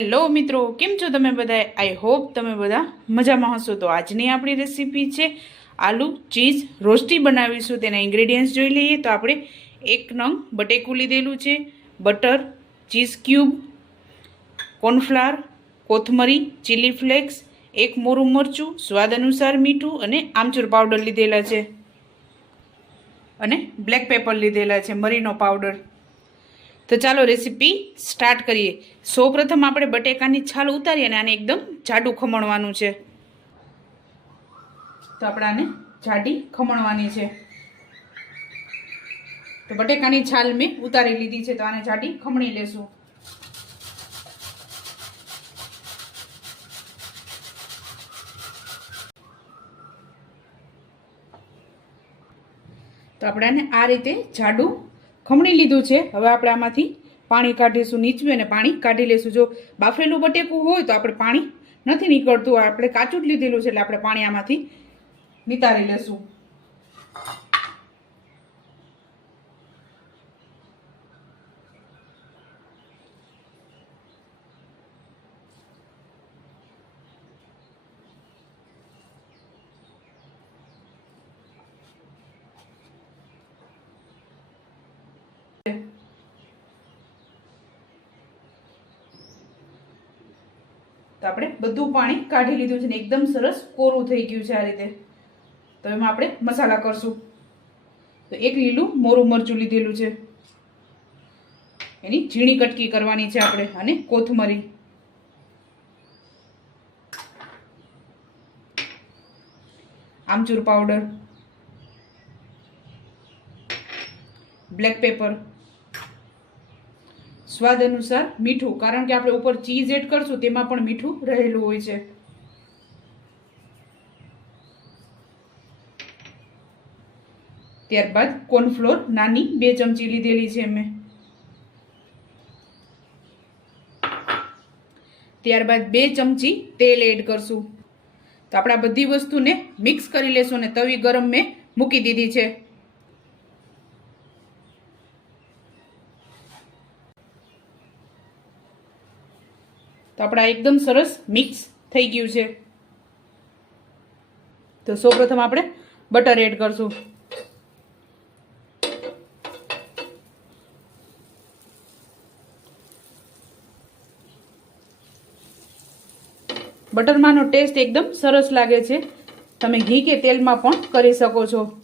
Hello મિત્રો, કેમ છો તમે બધા આઈ હોપ તમે બધા મજામાં હશો. તો આજની આપણી રેસીપી છે આલુ ચીઝ રોસ્ટી બનાવીશું. તેના ઇન્ગ્રેડિયન્ટ્સ જોઈ લઈએ. તો આપણે એક નંગ બટેકું લીધેલું છે બટર ચીઝ ક્યુબ કોર્નફ્લાવર કોથમરી ચીલી ફ્લેક્સ એક મોરું મરચું, સ્વાદ અનુસાર મીઠું અને આમચૂર પાવડર લીધેલા છે. અને બ્લેક પેપર લીધેલા છે, મરીનો પાવડર તો ચાલો રેસીપી સ્ટાર્ટ કરીએ. સૌપ્રથમ આપણે બટેકાની છાલ ઉતારીએ અને આને એકદમ જાડું ખમણવાનું છે. તો આપણે આને જાડી ખમણવાની છે. તો બટેકાની છાલ મેં ઉતારી લીધી છે, તો આને જાડી ખમણી લેશું. તો આપણે આને આ રીતે જાડું ખમણી લીધું છે. હવે આપણે આમાંથી પાણી કાઢીશું નીચવી અને પાણી કાઢી લઈશું. જો બાફેલું બટેકું હોય તો આપણે પાણી નથી નીકળતું. આપણે કાચું જ લીધેલું છે એટલે આપણે પાણી આમાંથી નિતારી લેશું તો આપણે બધું પાણી કાઢી લીધું છે ને એકદમ સરસ કોરું થઈ ગયું છે આ રીતે. તો એમાં આપણે મસાલા કરશું. તો એક લીલું મોરું મરચું લીધેલું છે. એની ઝીણી કટકી કરવાની છે આપણે અને કોથમરી. આમચૂર પાવડર. બ્લેક પેપર સ્વાદ અનુસાર મીઠું, કારણ કે આપણે ઉપર ચીઝ એડ કરશું, તેમાં પણ મીઠું રહેલું હોય છે. ત્યારબાદ કોર્નફ્લોર નાની બે ચમચી લીધેલી છે મેં. ત્યારબાદ બે ચમચી તેલ એડ કરશું. તો આપણે બધી વસ્તુને મિક્સ કરી લેશું અને તવી ગરમ મેં મૂકી દીધી છે. તો આપણા એકદમ સરસ મિક્સ થઈ ગયું છે. તો સૌપ્રથમ આપણે બટર એડ કરશું. બટરમાંનો ટેસ્ટ એકદમ સરસ લાગે છે. તમે ઘી કે તેલમાં પણ કરી શકો છો.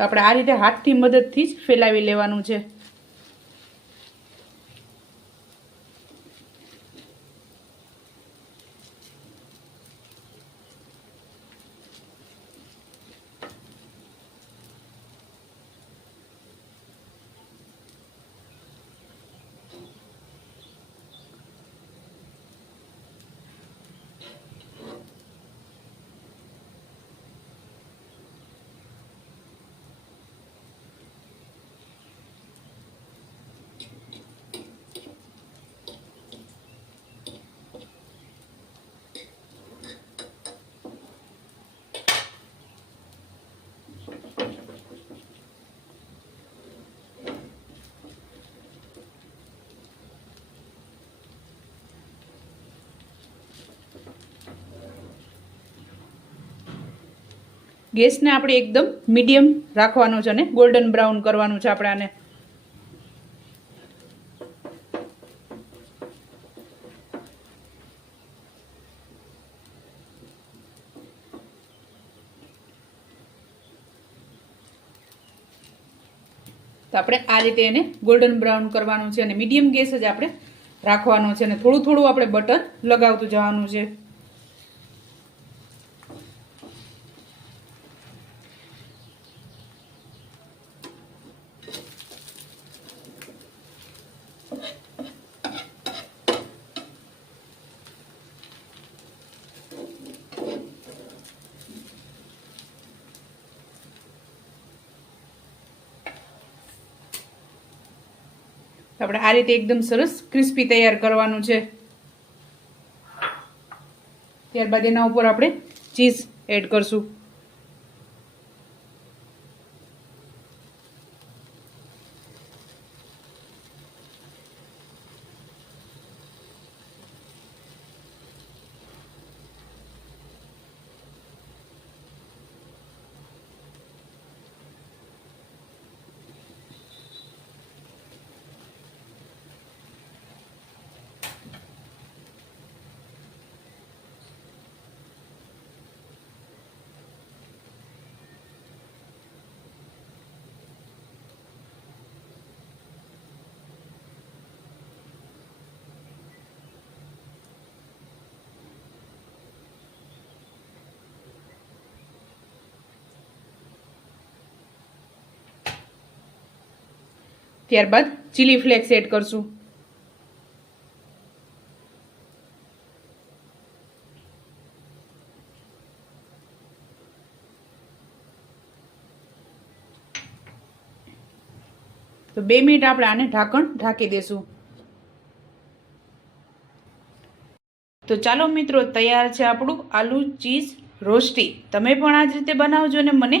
તો આપણે આ રીતે હાથથી મદદથી જ ફેલાવી લેવાનું છે. ગેસને આપણે એકદમ મીડિયમ રાખવાનો છે અને ગોલ્ડન બ્રાઉન કરવાનું છે આપણે આને. તો આપણે આ રીતે એને ગોલ્ડન બ્રાઉન કરવાનું છે અને મીડિયમ ગેસ જ આપણે રાખવાનો છે અને થોડું થોડું આપણે બટર લગાવતું જવાનું છે. આપણે આ રીતે એકદમ સરસ ક્રિસ્પી તૈયાર કરવાનું છે. ત્યારબાદ એના ઉપર આપણે ચીઝ એડ કરશું. ત્યારબાદ ચીલી ફ્લેક્સ એડ કરશું. તો બે મિનિટ આપણે આને ઢાંકણ ઢાંકી દેશું. તો ચાલો મિત્રો, તૈયાર છે આપણું આલુ ચીઝ રોસ્ટી. તમે પણ આ જ રીતે બનાવજો ને મને